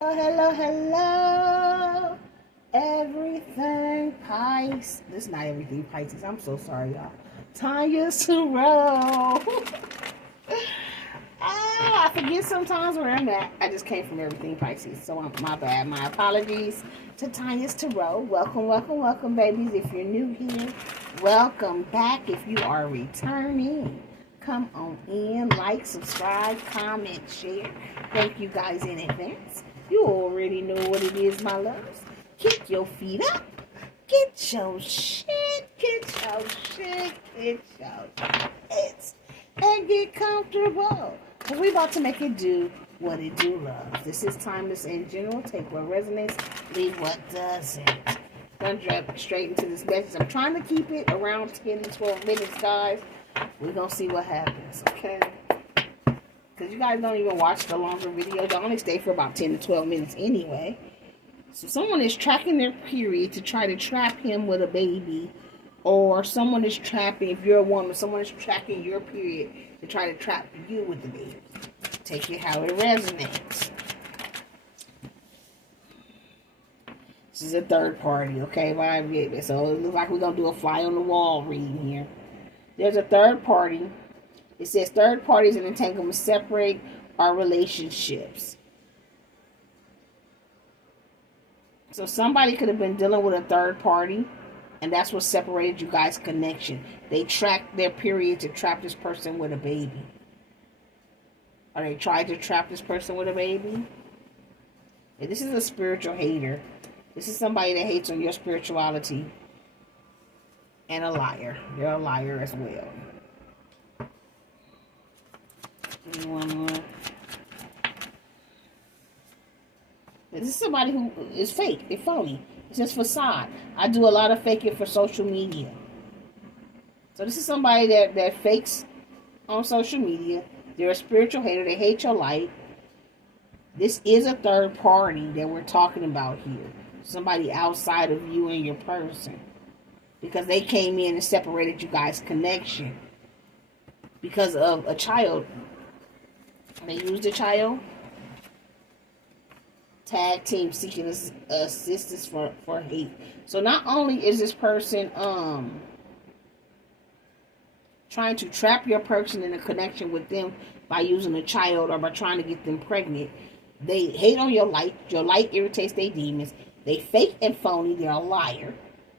Hello, hello, everything Pisces. This is not everything Pisces. I'm so sorry, y'all. Tanya's row. I forget sometimes where I'm at. I just came from everything Pisces, so my bad. My apologies to Tanya's Tarot. Welcome, welcome, welcome, babies. If you're new here, welcome back. If you are returning, come on in, like, subscribe, comment, share. Thank you guys in advance. You already know what it is, my loves. Kick your feet up. Get your shit. Get your shit. Get your shit. And get comfortable. Because we about to make it do what it do, loves. This is timeless in general. Take what resonates. Leave what doesn't. Gonna jump straight into this message. I'm trying to keep it around 10 to 12 minutes, guys. We're going to see what happens, okay? Because you guys don't even watch the longer videos. They only stay for about 10 to 12 minutes anyway. So someone is tracking their period to try to trap him with a baby. Or someone is trapping, if you're a woman, someone is tracking your period to try to trap you with the baby. Take it how it resonates. This is a third party, okay? So it looks like we're going to do a fly on the wall reading here. There's a third party. It says third parties and entanglements separate our relationships. So somebody could have been dealing with a third party, and that's what separated you guys' connection. They tracked their period to trap this person with a baby. Or they tried to trap this person with a baby. And this is a spiritual hater. This is somebody that hates on your spirituality. And a liar. They're a liar as well. Give me one more. This is somebody who is fake. They're phony. It's just facade. I do a lot of faking for social media. So this is somebody that fakes on social media. They're a spiritual hater. They hate your light. This is a third party that we're talking about here. Somebody outside of you and your person. Because they came in and separated you guys' connection. Because of a child. They used a child. Tag team seeking assistance for hate. So not only is this person trying to trap your person in a connection with them by using a child or by trying to get them pregnant, they hate on your light. Your light irritates their demons. They fake and phony. They're a liar.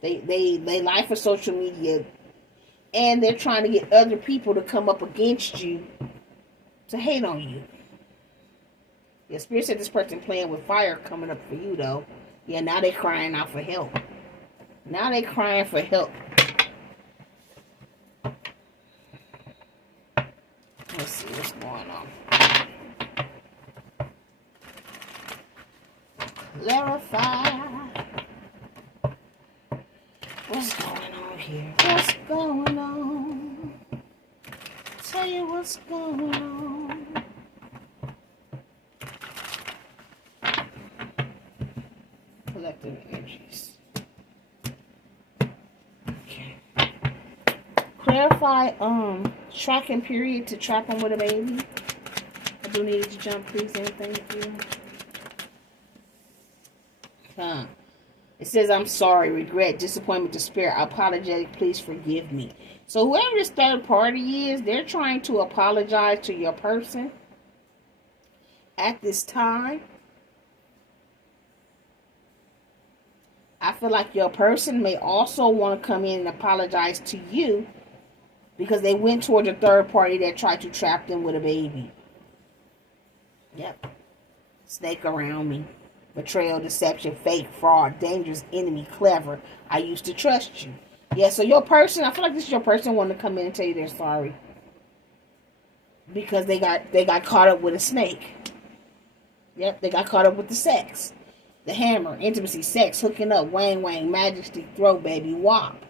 They lie for social media, and they're trying to get other people to come up against you to hate on you. Yeah, Spirit said this person playing with fire coming up for you, though. Yeah, now they crying out for help. Now they crying for help. Let's see what's going on. Clarify. What's going on here? What's going on? Tell you what's going on. Collective energies. Okay. Clarify tracking period to trap him with a baby. I do need to jump, please, and thank you. It says, I'm sorry, regret, disappointment, despair, apologetic, please forgive me. So whoever this third party is, they're trying to apologize to your person at this time. I feel like your person may also want to come in and apologize to you because they went towards a third party that tried to trap them with a baby. Yep. Snake around me. Betrayal, deception, fake, fraud, dangerous, enemy, clever. I used to trust you. Yeah, so your person, I feel like this is your person wanting to come in and tell you they're sorry. Because they got caught up with a snake. Yep, they got caught up with the sex. The hammer, intimacy, sex, hooking up, wang wang, majesty, throw baby, wop.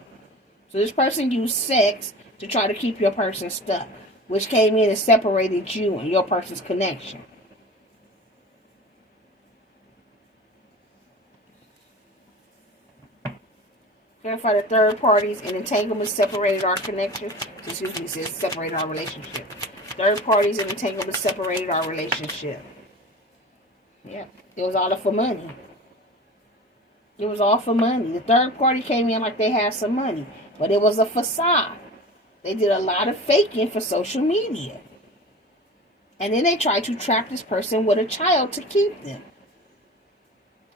So this person used sex to try to keep your person stuck, which came in and separated you and your person's connection. Clarify the third parties and entanglements separated our connection. Excuse me, it says separated our relationship. Third parties and entanglements separated our relationship. Yeah, it was all for money. It was all for money. The third party came in like they had some money, but it was a facade. They did a lot of faking for social media. And then they tried to trap this person with a child to keep them.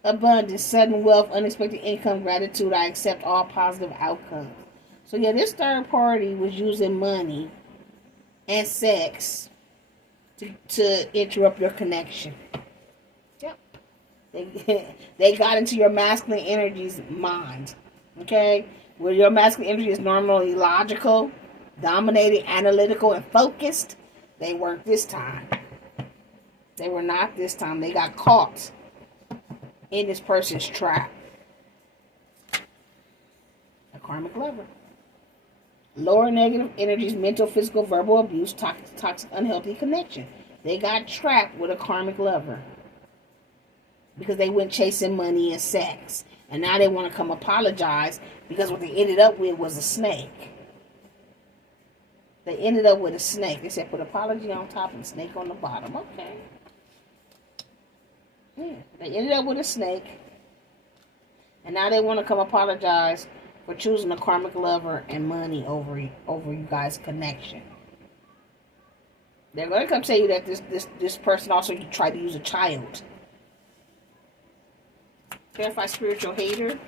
Abundance, sudden wealth, unexpected income, gratitude. I accept all positive outcomes. So yeah, this third party was using money and sex to interrupt your connection. Yep. They got into your masculine energy's mind. Okay? Where your masculine energy is normally logical, dominating, analytical, and focused. They weren't this time. They were not this time. They got caught in this person's trap. A karmic lover. Lower negative energies, mental, physical, verbal abuse, toxic, unhealthy connection. They got trapped with a karmic lover because they went chasing money and sex. And now they want to come apologize because what they ended up with was a snake. They ended up with a snake. They said put apology on top and snake on the bottom. Okay. Yeah. They ended up with a snake. And now they want to come apologize for choosing a karmic lover and money over you guys' connection. They're going to come tell you that this person also tried to use a child. Clarify spiritual hater.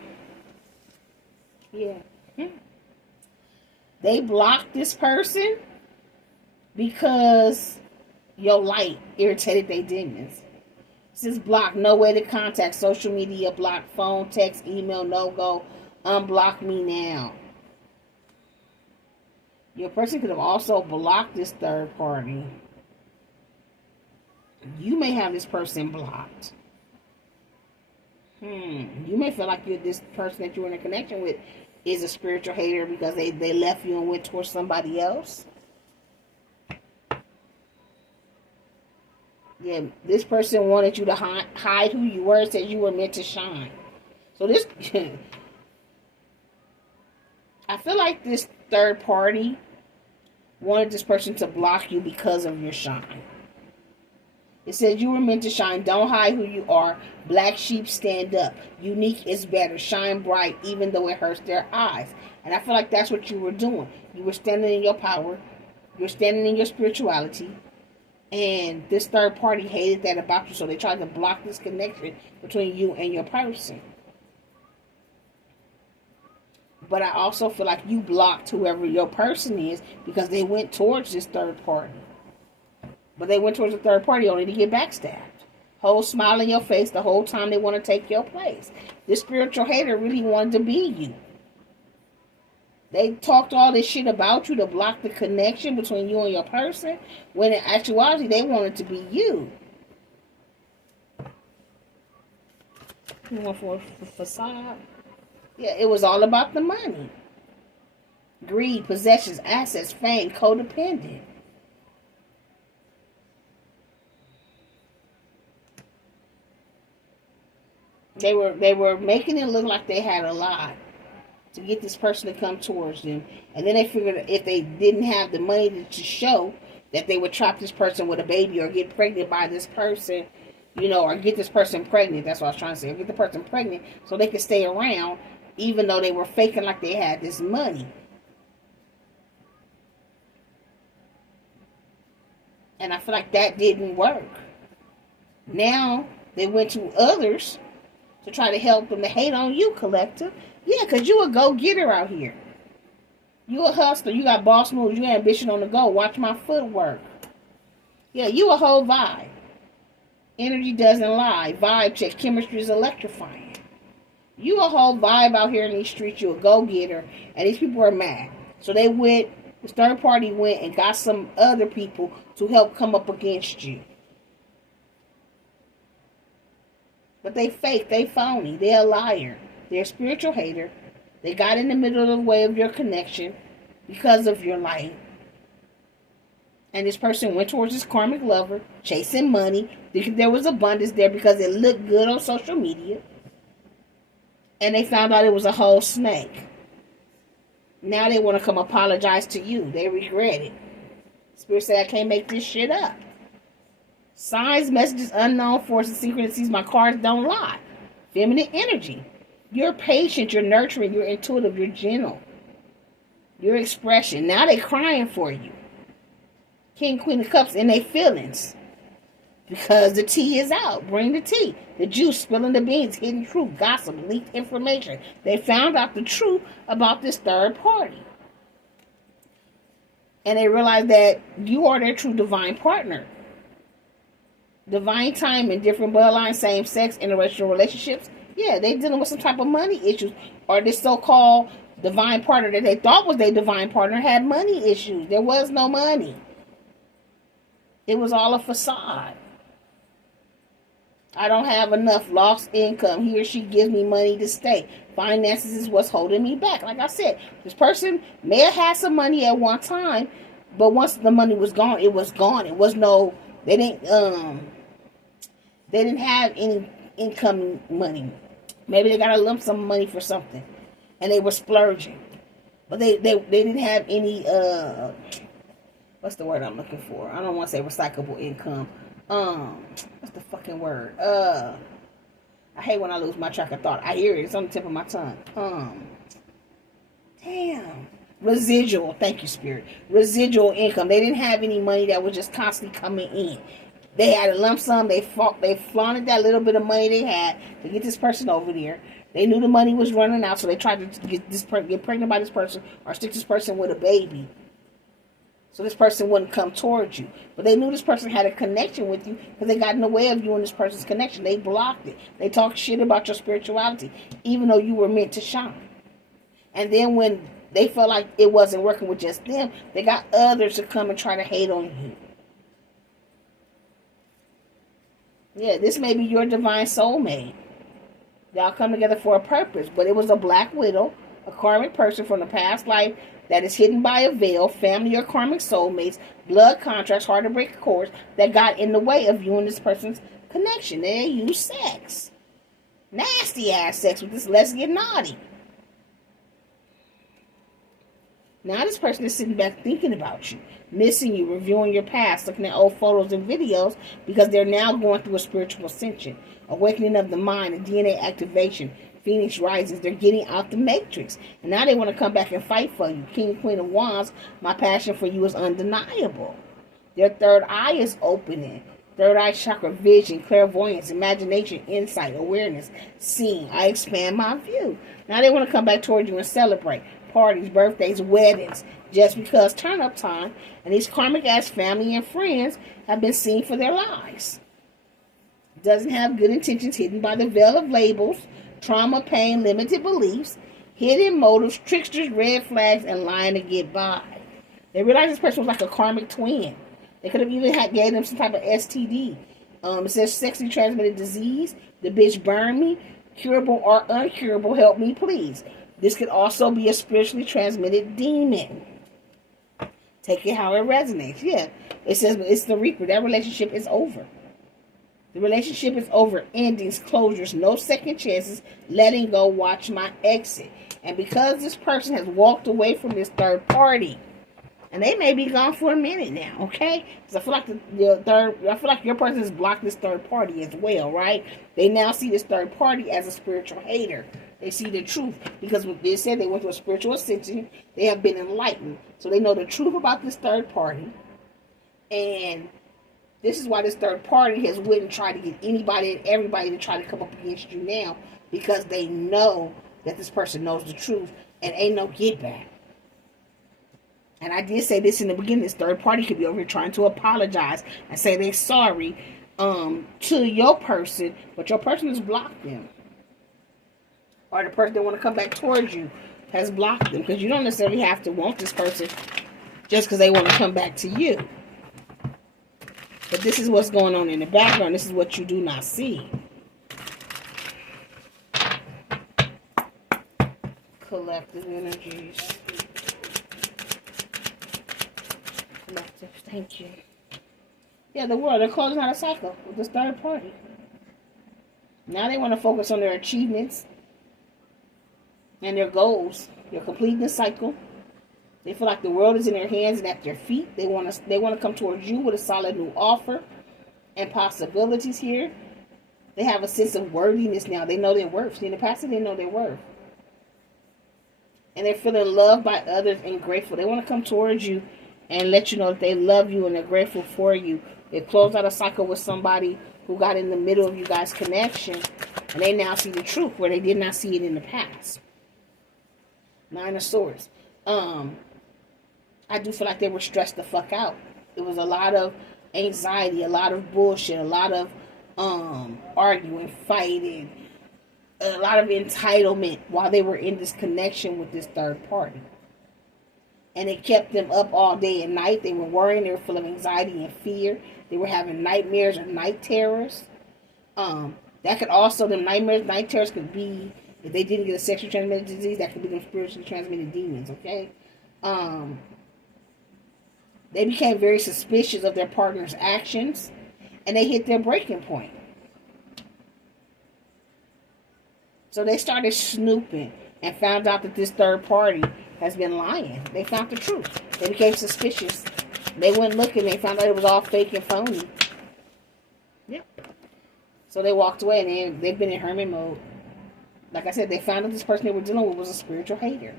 Yeah. They blocked this person because your light irritated their demons. This is blocked. No way to contact. Social media block. Phone, text, email, no go. Unblock me now. Your person could have also blocked this third party. You may have this person blocked. You may feel like this person that you're in a connection with is a spiritual hater because they left you and went towards somebody else. Yeah, this person wanted you to hide who you were, said you were meant to shine. So this, I feel like this third party wanted this person to block you because of your shine. It says you were meant to shine. Don't hide who you are. Black sheep, stand up. Unique is better. Shine bright even though it hurts their eyes. And I feel like that's what you were doing. You were standing in your power. You're standing in your spirituality. And this third party hated that about you. So they tried to block this connection between you and your person. But I also feel like you blocked whoever your person is because they went towards this third party. But they went towards the third party only to get backstabbed. Whole smile in your face the whole time they want to take your place. This spiritual hater really wanted to be you. They talked all this shit about you to block the connection between you and your person, when in actuality they wanted to be you. You want for a facade? Yeah, it was all about the money. Greed, possessions, assets, fame, codependent. They were making it look like they had a lot to get this person to come towards them. And then they figured if they didn't have the money to show that they would trap this person with a baby or get pregnant by this person, or get this person pregnant. That's what I was trying to say. Or get the person pregnant so they could stay around even though they were faking like they had this money. And I feel like that didn't work. Now they went to others to try to help them to hate on you, collective. Yeah, because you a go-getter out here. You a hustler. You got boss moves. You ambition on the go. Watch my footwork. Yeah, you a whole vibe. Energy doesn't lie. Vibe check. Chemistry is electrifying. You a whole vibe out here in these streets. You a go-getter. And these people are mad. So they went, this third party went and got some other people to help come up against you. But they fake, they phony, they're a liar, they're a spiritual hater. They got in the middle of the way of your connection because of your light. And this person went towards this karmic lover, chasing money. There was abundance there because it looked good on social media. And they found out it was a whole snake. Now they want to come apologize to you. They regret it. Spirit said, I can't make this shit up. Signs, messages, unknown forces, synchronicities. My cards don't lie. Feminine energy. You're patient, you're nurturing, you're intuitive, you're gentle. Your expression. Now they crying for you. King, Queen of Cups in their feelings. Because the tea is out. Bring the tea. The juice, spilling the beans, hidden truth, gossip, leaked information. They found out the truth about this third party. And they realized that you are their true divine partner. Divine time in different bloodlines, same sex, interracial relationships. Yeah, they dealing with some type of money issues. Or this so-called divine partner that they thought was their divine partner had money issues. There was no money. It was all a facade. I don't have enough lost income. He or she gives me money to stay. Finances is what's holding me back. Like I said, this person may have had some money at one time, but once the money was gone, it was gone. It was no, they didn't have any income money. Maybe they got a lump sum of money for something, and they were splurging, but they didn't have any what's the word I'm looking for? I don't want to say recyclable income. What's the fucking word? I hate when I lose my track of thought. I hear it. It's on the tip of my tongue. Damn. Residual. Thank you, Spirit. Residual income. They didn't have any money that was just constantly coming in. They had a lump sum. They flaunted that little bit of money they had to get this person over there. They knew the money was running out, so they tried to get pregnant by this person or stick this person with a baby. So this person wouldn't come towards you. But they knew this person had a connection with you because they got in the way of you and this person's connection. They blocked it. They talked shit about your spirituality, even though you were meant to shine. And then when they felt like it wasn't working with just them, they got others to come and try to hate on you. Yeah, this may be your divine soulmate. Y'all come together for a purpose. But it was a black widow, a karmic person from the past life that is hidden by a veil, family or karmic soulmates, blood contracts, hard to break cords that got in the way of you and this person's connection. They use sex. Nasty ass sex with this let's get naughty. Now this person is sitting back thinking about you, missing you, reviewing your past, looking at old photos and videos because they're now going through a spiritual ascension, awakening of the mind, a DNA activation. Phoenix rises. They're getting out the matrix. And now they want to come back and fight for you. King and Queen of Wands, my passion for you is undeniable. Their third eye is opening. Third eye chakra, vision, clairvoyance, imagination, insight, awareness, seeing. I expand my view. Now they want to come back towards you and celebrate. Parties, birthdays, weddings. Just because turn up time. And these karmic ass family and friends have been seen for their lies. Doesn't have good intentions, hidden by the veil of labels. Trauma, pain, limited beliefs, hidden motives, tricksters, red flags, and lying to get by. They realized this person was like a karmic twin. They could have even gave them some type of STD. It says sexually transmitted disease. The bitch burned me. Curable or uncurable, help me please. This could also be a spiritually transmitted demon. Take it how it resonates. Yeah. It says it's the Reaper. That relationship is over. The relationship is over. Endings, closures, no second chances, letting go, watch my exit. And because this person has walked away from this third party, and they may be gone for a minute now, okay? Because I feel like your person has blocked this third party as well, right? They now see this third party as a spiritual hater. They see the truth because they said they went through a spiritual ascension. They have been enlightened, so they know the truth about this third party, and this is why this third party has went and tried to get anybody and everybody to try to come up against you now, because they know that this person knows the truth and ain't no get back. And I did say this in the beginning, this third party could be over here trying to apologize and say they're sorry to your person, but your person has blocked them. Or the person that want to come back towards you has blocked them, because you don't necessarily have to want this person just because they want to come back to you. But this is what's going on in the background. This is what you do not see. Collective energies. Collective. Thank you. Yeah, the world. They're closing out a cycle with this third party. Now they want to focus on their achievements and their goals. They're completing the cycle. They feel like the world is in their hands and at their feet. They want to come towards you with a solid new offer. and possibilities here. They have a sense of worthiness now. They know their worth. See, in the past, they didn't know their worth. And they're feeling loved by others and grateful. They want to come towards you and let you know that they love you and they're grateful for you. They closed out a cycle with somebody who got in the middle of you guys' connection. And they now see the truth where they did not see it in the past. Nine of Swords. I do feel like they were stressed the fuck out. It was a lot of anxiety, a lot of bullshit, a lot of arguing, fighting, a lot of entitlement while they were in this connection with this third party. And it kept them up all day and night. They were worrying. They were full of anxiety and fear. They were having nightmares or night terrors. That could also, them nightmares, night terrors could be, if they didn't get a sexually transmitted disease, that could be them spiritually transmitted demons, okay? They became very suspicious of their partner's actions, and they hit their breaking point. So they started snooping and found out that this third party has been lying. They found the truth. They became suspicious. They went looking. They found out it was all fake and phony. Yep. So they walked away, and they've been in hermit mode. Like I said, they found out this person they were dealing with was a spiritual hater.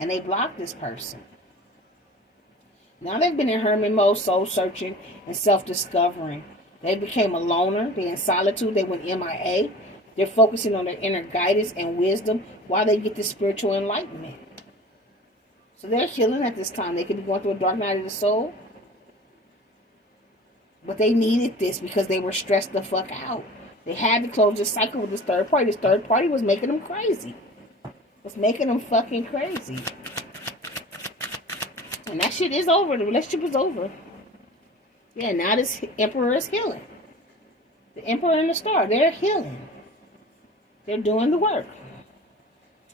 And they blocked this person. Now they've been in hermit mode, soul searching and self-discovering. They became a loner. They're in solitude. They went MIA. They're focusing on their inner guidance and wisdom while they get this spiritual enlightenment. So they're healing at this time. They could be going through a dark night of the soul. But they needed this because they were stressed the fuck out. They had to close this cycle with this third party. This third party was making them crazy. Was making them fucking crazy. And that shit is over. The relationship is over. Yeah, now this Emperor is healing. The Emperor and the Star, they're healing. They're doing the work.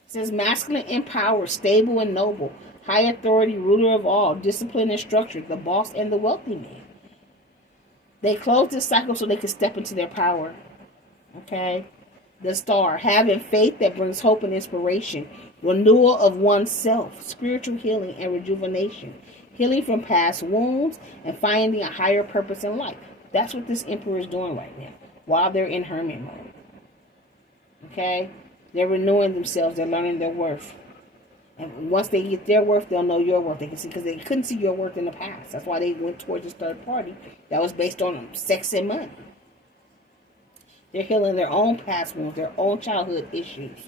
It says masculine, empowered, stable, and noble. High authority, ruler of all, disciplined and structured, the boss and the wealthy man. They closed this cycle so they could step into their power. Okay? The Star, having faith that brings hope and inspiration. Renewal of oneself, spiritual healing and rejuvenation. Healing from past wounds and finding a higher purpose in life. That's what this Emperor is doing right now while they're in hermit mode. Okay? They're renewing themselves. They're learning their worth. And once they get their worth, they'll know your worth. They can see, because they couldn't see your worth in the past. That's why they went towards this third party that was based on sex and money. They're healing their own past wounds, their own childhood issues.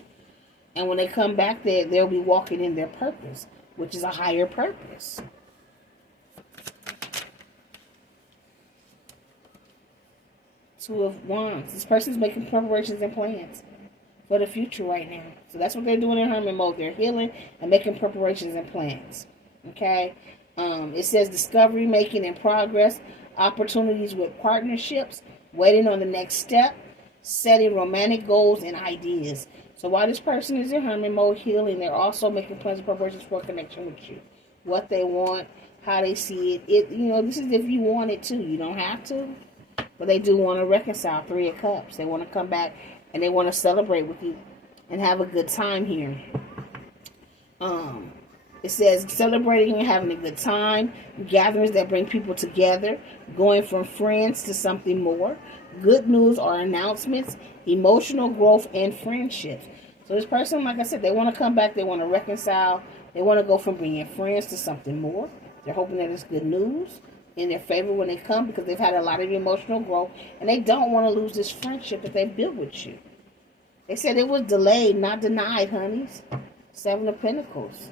And when they come back, they'll be walking in their purpose, which is a higher purpose. Two of Wands. This person's making preparations and plans for the future right now. So that's what they're doing in hermit mode. They're healing and making preparations and plans. Okay? It says discovery, making in progress, opportunities with partnerships, waiting on the next step, setting romantic goals and ideas. So while this person is in hermit mode healing, they're also making plans and preparations for a connection with you. What they want, how they see it. This is if you want it to. You don't have to. But they do want to reconcile. Three of Cups. They want to come back and they want to celebrate with you and have a good time here. It says celebrating and having a good time. Gatherings that bring people together. Going from friends to something more. Good news or announcements. Emotional growth and friendships. So this person, like I said, they want to come back. They want to reconcile. They want to go from being friends to something more. They're hoping that it's good news in their favor when they come, because they've had a lot of emotional growth and they don't want to lose this friendship that they built with you. They said it was delayed, not denied, honeys. Seven of Pentacles.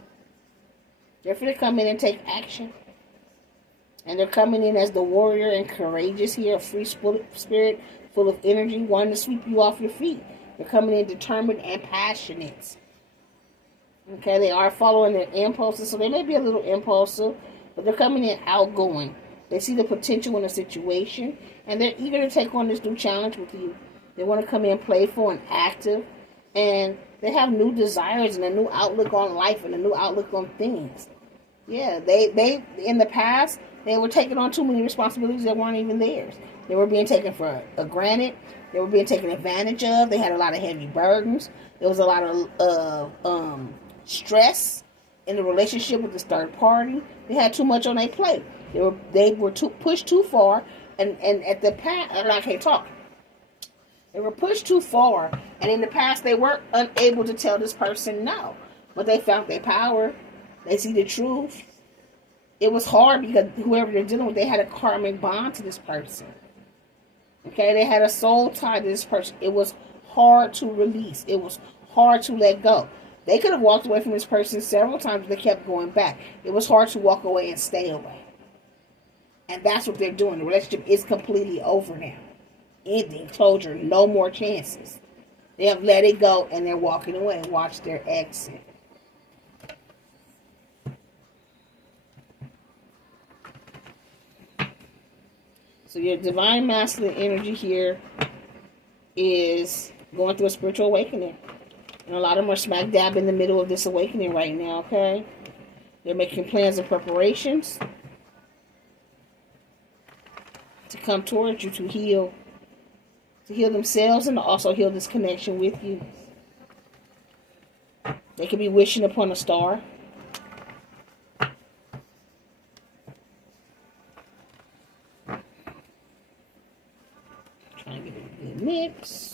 They're going to come in and take action. And they're coming in as the warrior and courageous here, a free spirit, full of energy, wanting to sweep you off your feet. They're coming in determined and passionate. Okay, they are following their impulses, so they may be a little impulsive, but they're coming in outgoing. They see the potential in a situation, and they're eager to take on this new challenge with you. They want to come in playful and active, and they have new desires and a new outlook on life and a new outlook on things. Yeah, they in the past, they were taking on too many responsibilities that weren't even theirs. They were being taken for granted. They were being taken advantage of. They had a lot of heavy burdens. There was a lot of stress in the relationship with this third party. They had too much on their plate. They were pushed too far and at the past, I can't talk. They were pushed too far, and in the past they weren't unable to tell this person no, but they found their power. They see the truth. It was hard because whoever they're dealing with, they had a karmic bond to this person. Okay, they had a soul tie to this person. It was hard to release. It was hard to let go. They could have walked away from this person several times, but they kept going back. It was hard to walk away and stay away. And that's what they're doing. The relationship is completely over now. Ending, closure, no more chances. They have let it go and they're walking away. Watch their exit. So your divine masculine energy here is going through a spiritual awakening. And a lot of them are smack dab in the middle of this awakening right now, okay? They're making plans and preparations to come towards you to heal themselves and to also heal this connection with you. They could be wishing upon a star. Trying to get a good mix.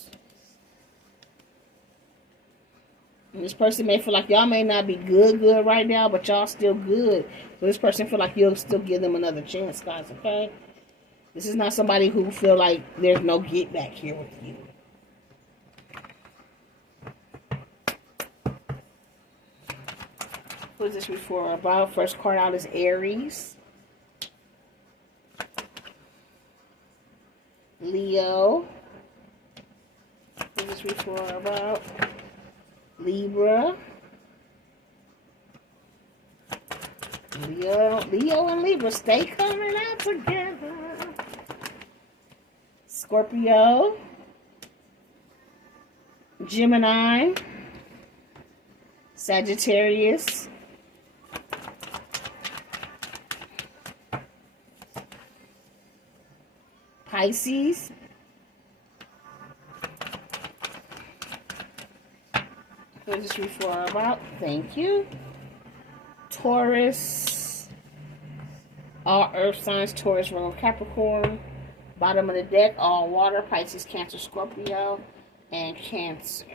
And this person may feel like y'all may not be good right now, but y'all still good. So this person feel like you'll still give them another chance, guys, okay? This is not somebody who feel like there's no get back here with you. What is this before about? First card out is Aries. Leo. What is this before about? Libra. Leo and Libra, stay coming out together. Scorpio. Gemini. Sagittarius. Pisces. What is this before about? Thank you. Taurus. All earth signs, Taurus, Virgo, Capricorn. Bottom of the deck, all water, Pisces, Cancer, Scorpio, and Cancer.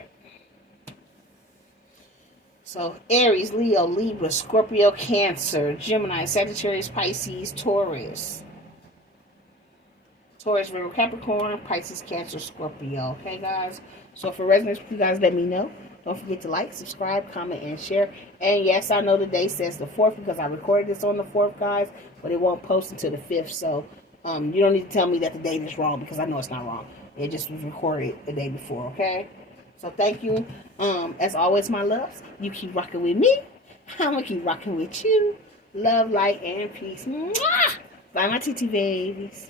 So, Aries, Leo, Libra, Scorpio, Cancer, Gemini, Sagittarius, Pisces, Taurus. Taurus, Virgo, Capricorn, Pisces, Cancer, Scorpio. Okay, guys? So, for resonates with you guys, let me know. Don't forget to like, subscribe, comment, and share. And yes, I know the day says the 4th because I recorded this on the 4th, guys. But it won't post until the 5th. So, you don't need to tell me that the date is wrong because I know it's not wrong. It just was recorded the day before, okay? So, thank you. As always, my loves, you keep rocking with me. I'm going to keep rocking with you. Love, light, and peace. Mwah! Bye, my TT babies.